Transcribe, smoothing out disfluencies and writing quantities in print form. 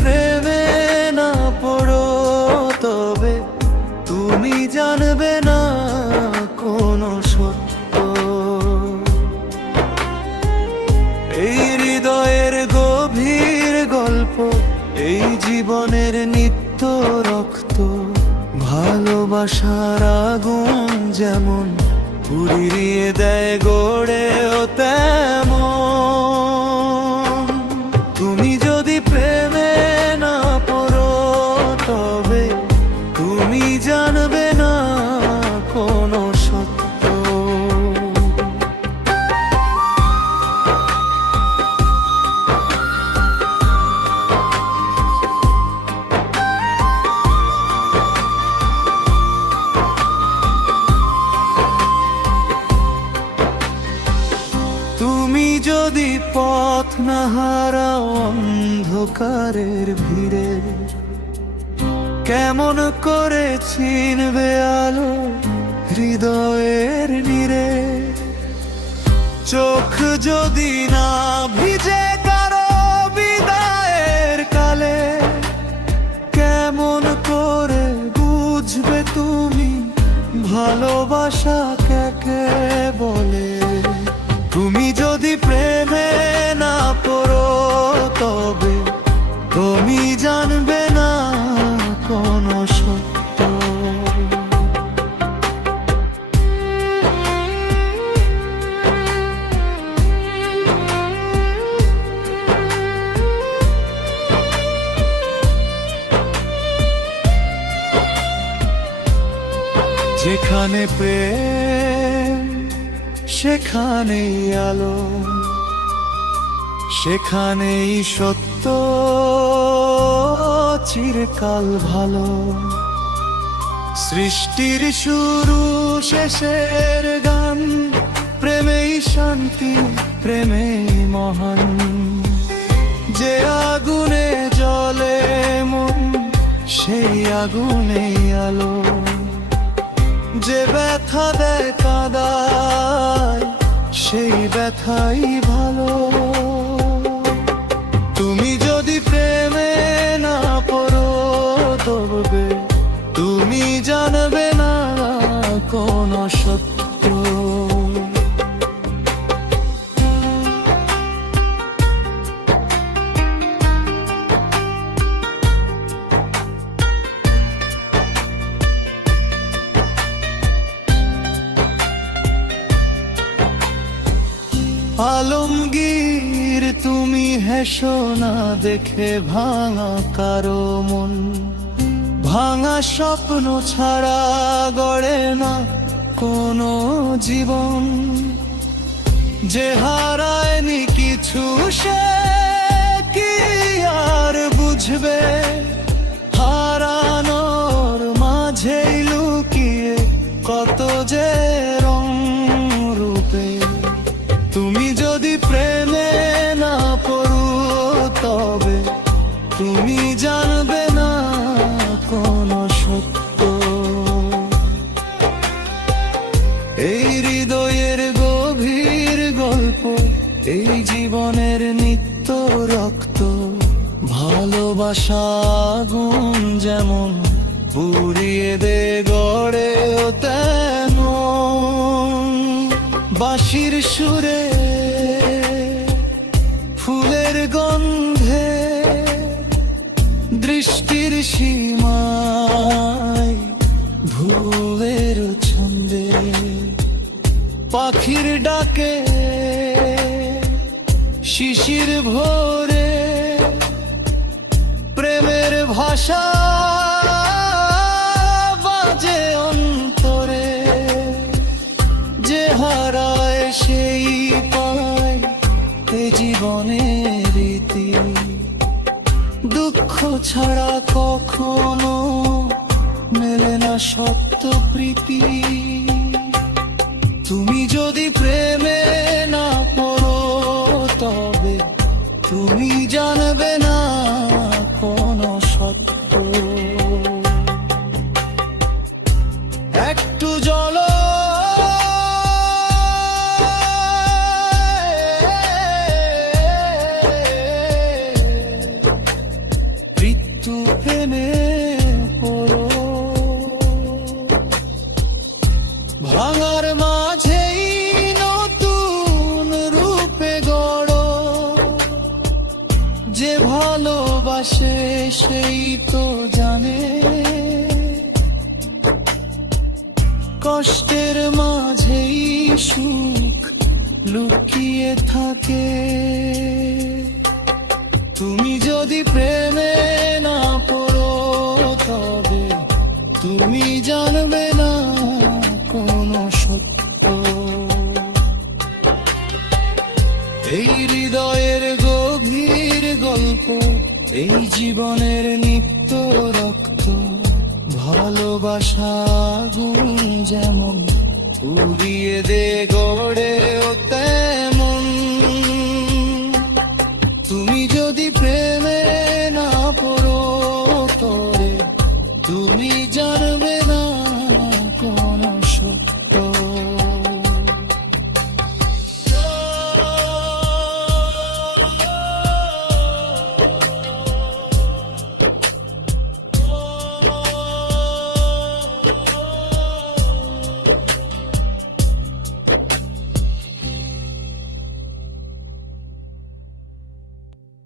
প্রেমে না পড়ো তবে তুমি জানবে না কোনো সত্য। এই হৃদয়ের গভীর গল্প, এই জীবনের নিত্য রক্ত, ভালোবাসার আগুন যেমন পুড়িয়ে দেয় গড়েও তেমন। তুমি যদি প্রেমে না পড়ো তবে তুমি জানবে না কোনো সত্য। তুমি যদি পথ না হারাও অন্ধকারের ভিড়ে, কেমন করে চিনবে আলো হৃদয়ের নীড়ে? চোখ যদি না ভিজে কারো বিদায়ের কালে, কেমন করে বুঝবে তুমি ভালোবাসা কাকে বলে? তুমি যদি প্রেমে না পড়ো তবে তুমি জানবে না কোনো সত্য। যেখানে প্রেম সেখানেই আলো, সেখানেই সত্য চিরকাল ভালো। সৃষ্টির শুরু শেষের গান, প্রেমেই শান্তি, প্রেমেই মহান। যে আগুনে জ্বলে মন, সেই আগুনেই আলো। যে ব্যথা দেয় কাঁদায়, সেই ব্যথাই ভালো। তুমি যদি প্রেমে না পড়ো তবে তুমি জানবে না কোনো সত্য। আলমগীর তুমি হেসো না দেখে ভাঙা কারো মন। ভাঙা স্বপ্ন ছাড়া গড়ে না কোনো জীবন। যে হারায়নি কিছু সে কি আর বুঝবে? হারানোর মাঝেই লুকিয়ে কত যে রং রূপে। তুমি যদি প্রেমে না পড়ো তবে তুমি জানবে না কোনো সত্য। এই হৃদয়ের গভীর গল্প, এই জীবনের নিত্য রক্ত, ভালোবাসা আগুন যেমন পুড়িয়ে দে গড়েও তেমন। বাঁশির সুরে, ফুলের গন্ধে, দৃষ্টির সীমায়, ভুলের ছন্দে, পাখির ডাকে, শিশির ভোরে, প্রেমের ভাষা বাজে অন্তরে। যে হারায় সেই পায় এ জীবনের রীতি। দুঃখ ছাড়া কখনো মেলে না সত্য প্রীতি। তুমি যদি প্রেমে না পড়ো তবে তুমি জানবে না কোনো সত্য। একটু জল সেই তো জানে কষ্টের মাঝেই সুখ লুকিয়ে থাকে। তুমি যদি প্রেমে না পড়ো তবে তুমি জানবে না কোনো সত্য। এই হৃদয়ের গভীর গল্প, এই জীবনের নিত্য রক্ত, ভালোবাসা গুণ যেমন উড়িয়ে দে গড়ে